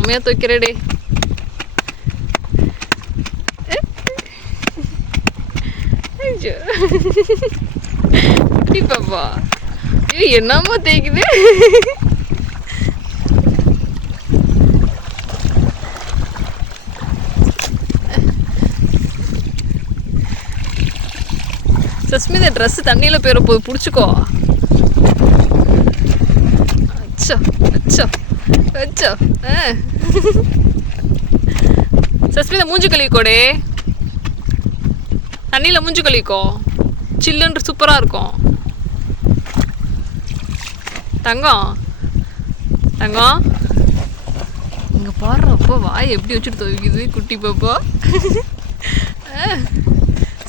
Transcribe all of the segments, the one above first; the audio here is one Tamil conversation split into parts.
செம்மையாக துவைக்கிறடே. குட்டி பாப்பா ஐயோ என்னம்மா தேய்க்குது. சஸ்மிதா ட்ரெஸ் தண்ணியில் போயிட போது பிடிச்சிக்கோ. அச்சோ அச்சோ அச்சோ. சஸ்மிதா மூஞ்சி கழுவிக்கோடே, தண்ணியில் மூஞ்சி கழுவிக்கோ, சில்லுன்று சூப்பராக இருக்கும். தங்கம் தங்கம் இங்கே பாடுறப்போ வாய் எப்படி வச்சுட்டு துவைக்குது குட்டி பாப்பா.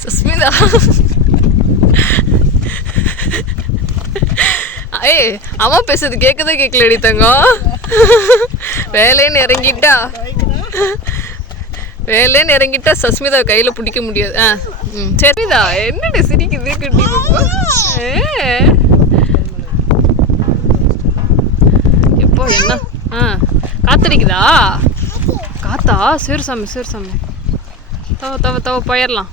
சஸ்மிதா ஏய் அம்மா பேசுறது கேட்கதே கேட்கலடி தங்கம். வேலைன்னு இறங்கிட்டா சஸ்மிதா கையில் பிடிக்க முடியாது. சரிதா என்னடி சிரிக்குது குட்டி பாப்பா. எப்போ என்ன காத்தடிக்குதா? காத்தா? சரி சாமி சரி சாமி. தவ தவ தவ போயிடலாம்.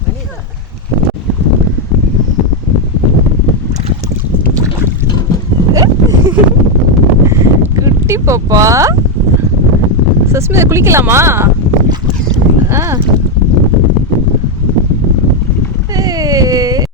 குட்டி பாப்பா சஸ்மிதா குளிக்கலாமா?